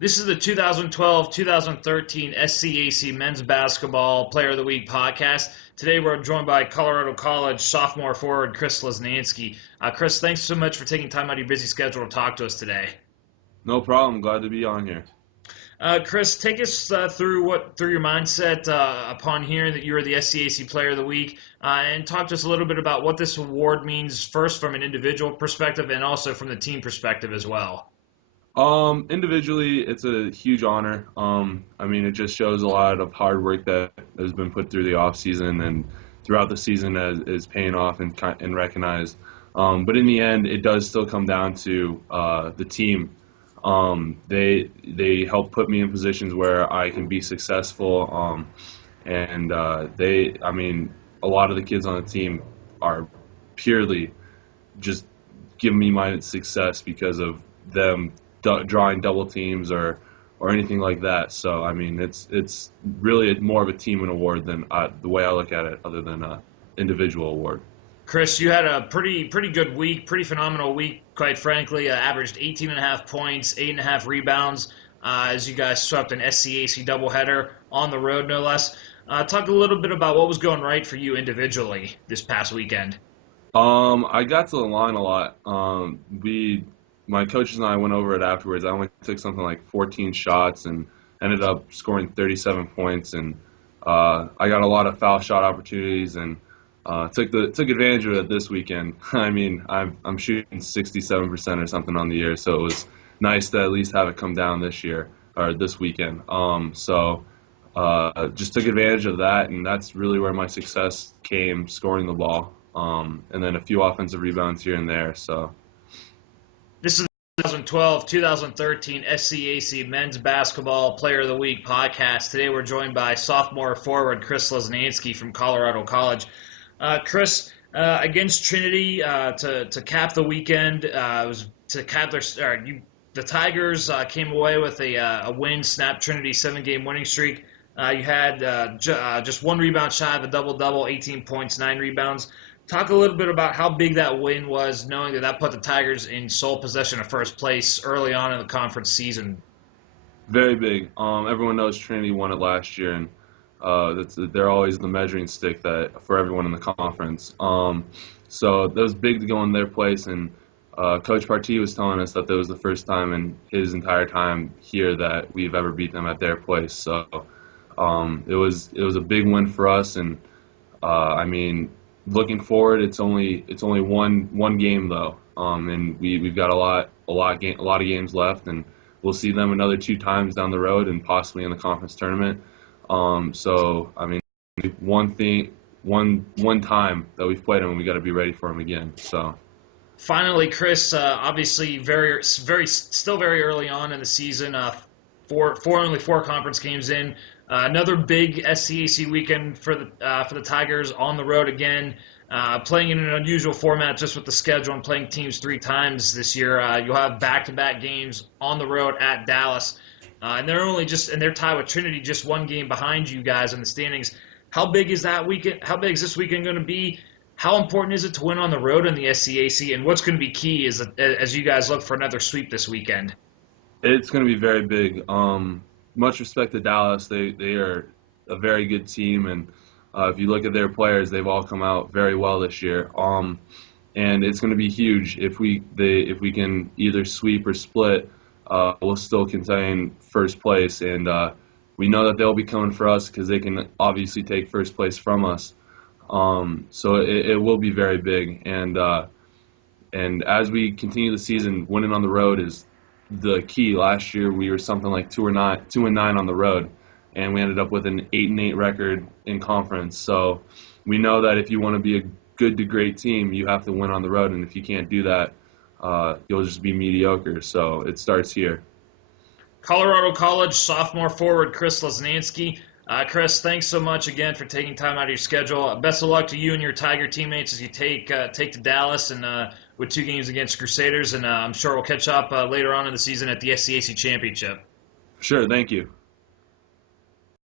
This is the 2012-2013 SCAC Men's Basketball Player of the Week podcast. Today we're joined by Colorado College sophomore forward Chris Lesnansky. Chris, thanks so much for taking time out of your busy schedule to talk to us today. No problem. Glad to be on here. Chris, take us through your mindset upon hearing that you were the SCAC Player of the Week, and talk to us a little bit about what this award means, first from an individual perspective and also from the team perspective as well. Individually, it's a huge honor. It just shows a lot of hard work that has been put through the off season and throughout the season is paying off and recognized. But in the end, it does still come down to the team. They help put me in positions where I can be successful. A lot of the kids on the team are purely just giving me my success because of them drawing double teams or anything like that. So it's really more of a team award than the way I look at it, other than an individual award. Chris, you had a pretty good week, pretty phenomenal week, quite frankly. Averaged 18.5 points, 8.5 rebounds, as you guys swept an SCAC doubleheader on the road, no less. Talk a little bit about what was going right for you individually this past weekend. I got to the line a lot. My coaches and I went over it afterwards. I only took something like 14 shots and ended up scoring 37 points. And I got a lot of foul shot opportunities and took advantage of it this weekend. I'm shooting 67% or something on the year, so it was nice to at least have it come down this weekend. Just took advantage of that, and that's really where my success came, scoring the ball, and then a few offensive rebounds here and there. So. This is the 2012-2013 SCAC Men's Basketball Player of the Week podcast. Today we're joined by sophomore forward Chris Lesnansky from Colorado College. Chris, against Trinity to cap the weekend, the Tigers came away with a win, snapped Trinity's 7-game winning streak. You had just one rebound shy of a double-double, 18 points, 9 rebounds. Talk a little bit about how big that win was, knowing that put the Tigers in sole possession of first place early on in the conference season. Very big. Everyone knows Trinity won it last year, and they're always the measuring stick for everyone in the conference. So that was big to go in their place, and Coach Partee was telling us that that was the first time in his entire time here that we've ever beat them at their place. So it was a big win for us, and looking forward, it's only one game though, and we've got a lot of games left, and we'll see them another 2 times down the road, and possibly in the conference tournament. One time that we've played them, we got to be ready for them again. So. Finally, Chris, obviously still very early on in the season. Only 4 conference games in. Another big SCAC weekend for the Tigers on the road again, playing in an unusual format just with the schedule and playing teams 3 times this year. You'll have back-to-back games on the road at Dallas, and they're tied with Trinity, just 1 game behind you guys in the standings. How big is that weekend? How big is this weekend going to be? How important is it to win on the road in the SCAC? And what's going to be key as you guys look for another sweep this weekend? It's going to be very big. Much respect to Dallas. They are a very good team, and if you look at their players, they've all come out very well this year. And it's going to be huge if we can either sweep or split. We'll still contain first place, and we know that they'll be coming for us because they can obviously take first place from us. So it will be very big, and as we continue the season, winning on the road is the key. Last year we were something like 2-9 on the road, and we ended up with an 8-8 record in conference. So we know that if you want to be a good to great team, you have to win on the road, and if you can't do that, you'll just be mediocre. So it starts here. Colorado College sophomore forward Chris Lesnansky. Chris, thanks so much again for taking time out of your schedule. Best of luck to you and your Tiger teammates as you take to Dallas and with 2 games against Crusaders, and I'm sure we'll catch up later on in the season at the SCAC Championship. Sure, thank you.